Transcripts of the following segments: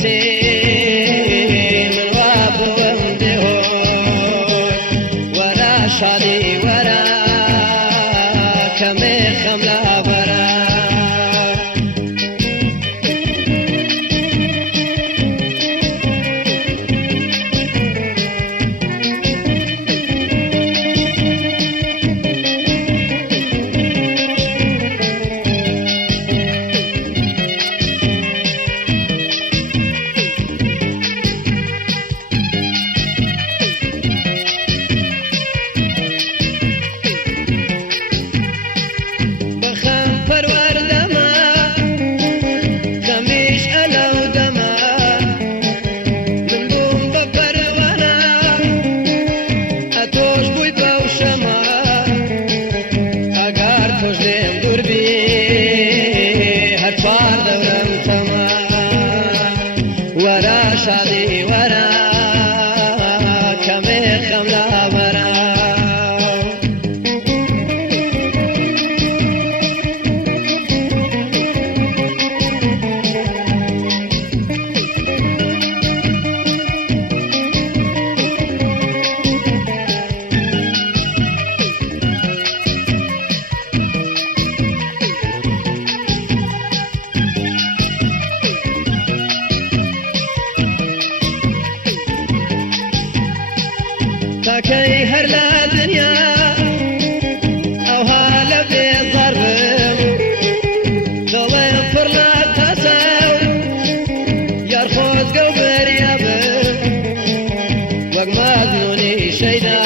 نفسي من وابو دهور ورا شادي ورا كمي خملا برا ورا شادي ورا كمي خملا ورا تاكي هر لا دنيا او هالا بضرب ضلين فرلا تساو يرفض قوبر يابر وقماد نوني شيدا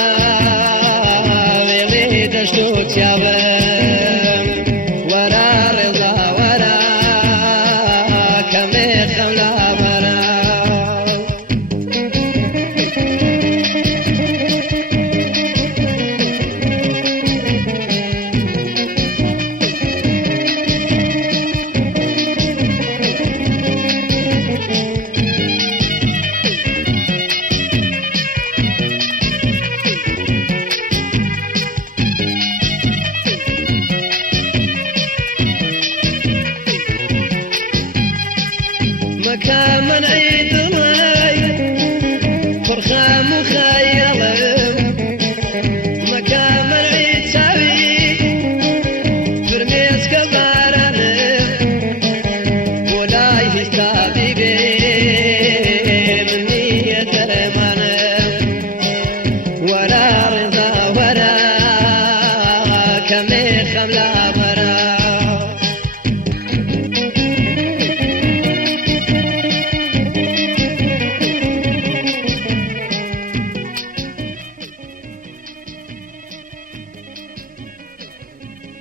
ويلي دشتوت يابر ورا رضا ورا كمي خملا ورا مكان من عيد ماي فرخام وخيالم مكان من عيد ساوي فرميس كبارانم ولاي هستابي بي مني يترمانم ورا رضا ورا كمي خملا ورا